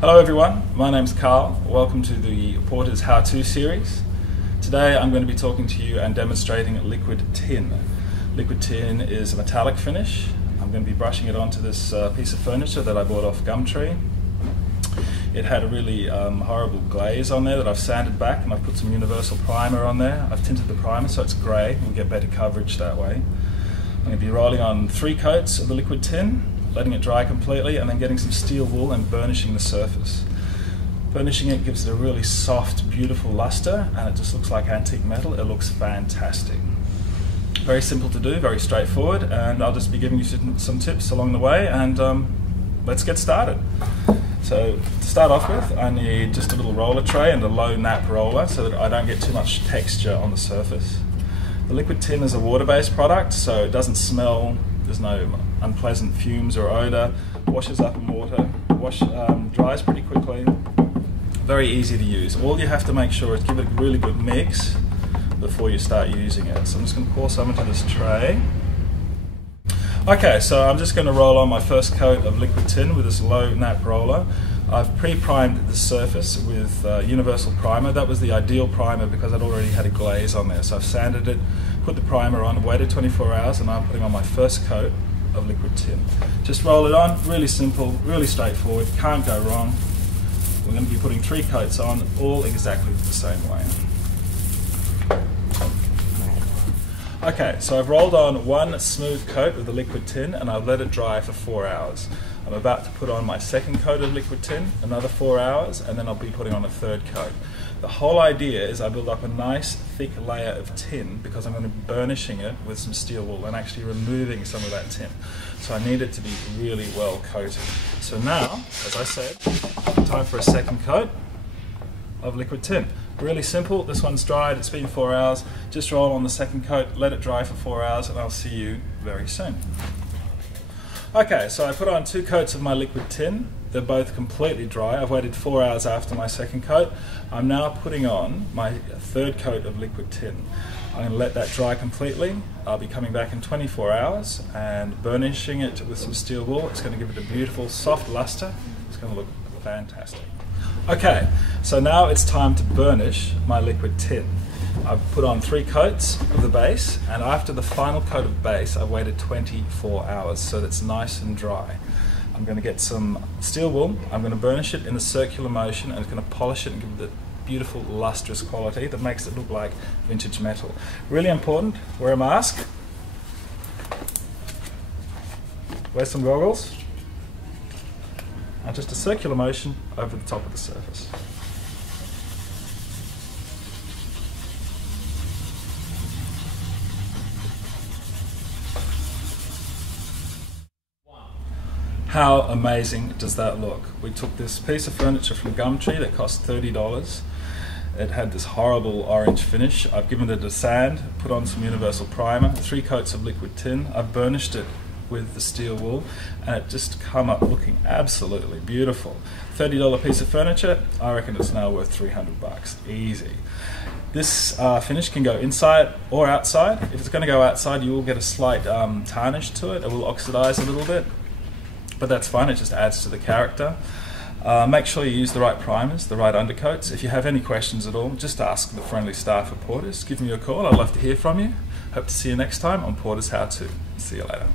Hello everyone, my name's Carl. Welcome to the Porter's How-To series. Today I'm going to be talking to you and demonstrating liquid tin. Liquid tin is a metallic finish. I'm going to be brushing it onto this piece of furniture that I bought off Gumtree. It had a really horrible glaze on there that I've sanded back, and I've put some universal primer on there. I've tinted the primer so it's grey and we get better coverage that way. I'm going to be rolling on 3 coats of the liquid tin, letting it dry completely, and then getting some steel wool and burnishing the surface. Burnishing it gives it a really soft, beautiful luster, and it just looks like antique metal. It looks fantastic. Very simple to do, very straightforward, and I'll just be giving you some tips along the way, and let's get started. So to start off with, I need just a little roller tray and a low nap roller so that I don't get too much texture on the surface. The liquid tin is a water-based product, so it doesn't smell, there's no unpleasant fumes or odour, washes up in water, dries pretty quickly, very easy to use. All you have to make sure is give it a really good mix before you start using it. So I'm just going to pour some into this tray. Okay, so I'm just going to roll on my first coat of liquid tin with this low nap roller. I've pre-primed the surface with universal primer. That was the ideal primer because I'd already had a glaze on there. So I've sanded it, put the primer on, waited 24 hours, and I'm putting on my first coat of liquid tin. Just roll it on, really simple, really straightforward, can't go wrong. We're going to be putting 3 coats on, all exactly the same way. Okay, so I've rolled on 1 smooth coat of the liquid tin and I've let it dry for 4 hours. I'm about to put on my second coat of liquid tin, another 4 hours, and then I'll be putting on a 3rd coat. The whole idea is I build up a nice thick layer of tin because I'm going to be burnishing it with some steel wool and actually removing some of that tin. So I need it to be really well coated. So now, as I said, time for a 2nd coat of liquid tin. Really simple, this one's dried, it's been 4 hours. Just roll on the 2nd coat, let it dry for 4 hours, and I'll see you very soon. Okay, so I put on 2 coats of my liquid tin. They're both completely dry. I've waited 4 hours after my 2nd coat. I'm now putting on my 3rd coat of liquid tin. I'm going to let that dry completely. I'll be coming back in 24 hours and burnishing it with some steel wool. It's going to give it a beautiful soft luster. It's going to look fantastic. Okay, so now it's time to burnish my liquid tin. I've put on 3 coats of the base, and after the final coat of base I've waited 24 hours so that it's nice and dry. I'm going to get some steel wool, I'm going to burnish it in a circular motion, and it's going to polish it and give it the beautiful lustrous quality that makes it look like vintage metal. Really important, wear a mask, wear some goggles, and just a circular motion over the top of the surface. How amazing does that look? We took this piece of furniture from Gumtree that cost $30. It had this horrible orange finish. I've given it a sand, put on some universal primer, 3 coats of liquid tin. I've burnished it with the steel wool, and it just come up looking absolutely beautiful. $30 piece of furniture, I reckon it's now worth 300 bucks, easy. This finish can go inside or outside. If it's going to go outside, you will get a slight tarnish to it. It will oxidize a little bit, but that's fine, it just adds to the character. Make sure you use the right primers, the right undercoats. If you have any questions at all, just ask the friendly staff at Porter's. Give me a call, I'd love to hear from you. Hope to see you next time on Porter's How To. See you later.